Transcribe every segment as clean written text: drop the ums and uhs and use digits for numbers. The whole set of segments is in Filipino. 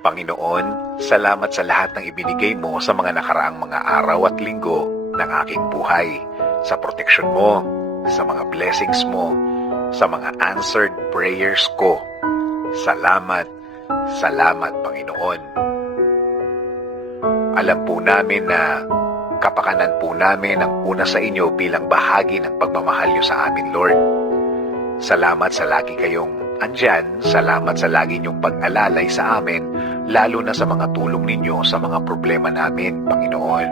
Panginoon, salamat sa lahat ng ibinigay mo sa mga nakaraang mga araw at linggo ng aking buhay, sa proteksyon mo, sa mga blessings mo, sa mga answered prayers ko. Salamat, salamat Panginoon. Alam po namin na kapakanan po namin ang una sa inyo bilang bahagi ng pagmamahal niyo sa amin, Lord. Salamat sa lagi kayong andyan, salamat sa lagi niyong pag-alalay sa amin, lalo na sa mga tulong ninyo sa mga problema namin, Panginoon.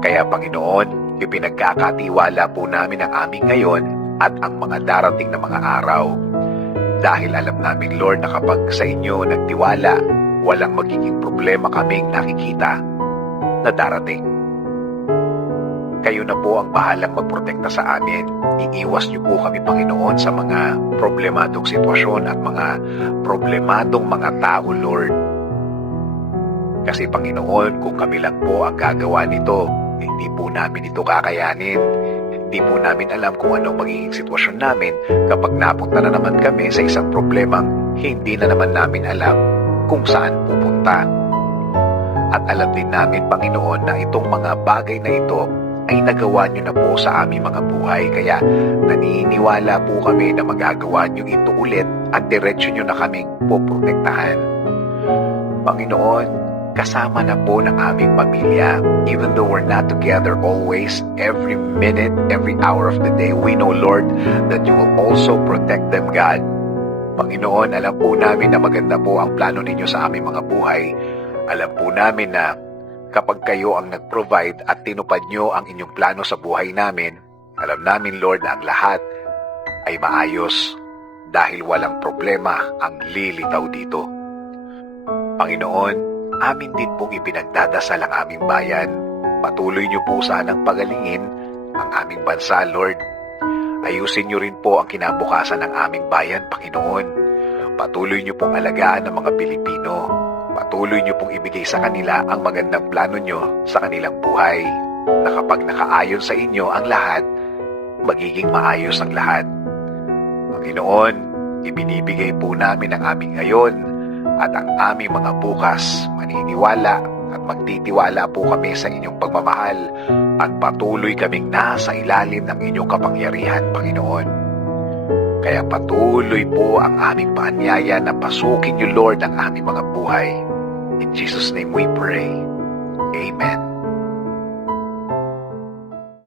Kaya Panginoon, ipinagkakatiwala po namin ang aming ngayon at ang mga darating na mga araw. Dahil alam namin, Lord, na kapag sa inyo nagtiwala, walang magiging problema kaming nakikita na darating. Kayo na po ang bahalang magprotekta sa amin. Iiwas niyo po kami, Panginoon, sa mga problemadong sitwasyon at mga problemadong mga tao, Lord. Kasi, Panginoon, kung kami lang po ang gagawa nito, hindi po namin ito kakayanin. Hindi po namin alam kung anong magiging sitwasyon namin kapag napunta na naman kami sa isang problemang hindi na naman namin alam kung saan pupunta. At alam din namin, Panginoon, na itong mga bagay na ito ay nagawa niyo na po sa aming mga buhay. Kaya naniniwala po kami na magagawa niyo ito ulit at diretso niyo na kaming poprotektahan. Panginoon, kasama na po ng aming pamilya. Even though we're not together always, every minute, every hour of the day, we know, Lord, that you will also protect them, God. Panginoon, alam po namin na maganda po ang plano ninyo sa aming mga buhay. Alam po namin na kapag kayo ang nag-provide at tinupad nyo ang inyong plano sa buhay namin, alam namin, Lord, na ang lahat ay maayos dahil walang problema ang lilitaw dito. Panginoon, amin din pong ipinagdadasal ang aming bayan. Patuloy nyo po sanang pagalingin ang aming bansa, Lord. Ayusin nyo rin po ang kinabukasan ng aming bayan, Panginoon. Patuloy nyo pong alagaan ang mga Pilipino. Patuloy niyo pong ibigay sa kanila ang magandang plano niyo sa kanilang buhay, na kapag nakaayon sa inyo ang lahat, magiging maayos ang lahat. Panginoon, ibinibigay po namin ang aming ngayon at ang aming mga bukas. Maniniwala at magtitiwala po kami sa inyong pagmamahal at patuloy kaming nasa ilalim ng inyong kapangyarihan, Panginoon. Kaya patuloy po ang aming paanyaya na pasukin niyo, Lord, ang aming mga buhay. In Jesus' name we pray. Amen.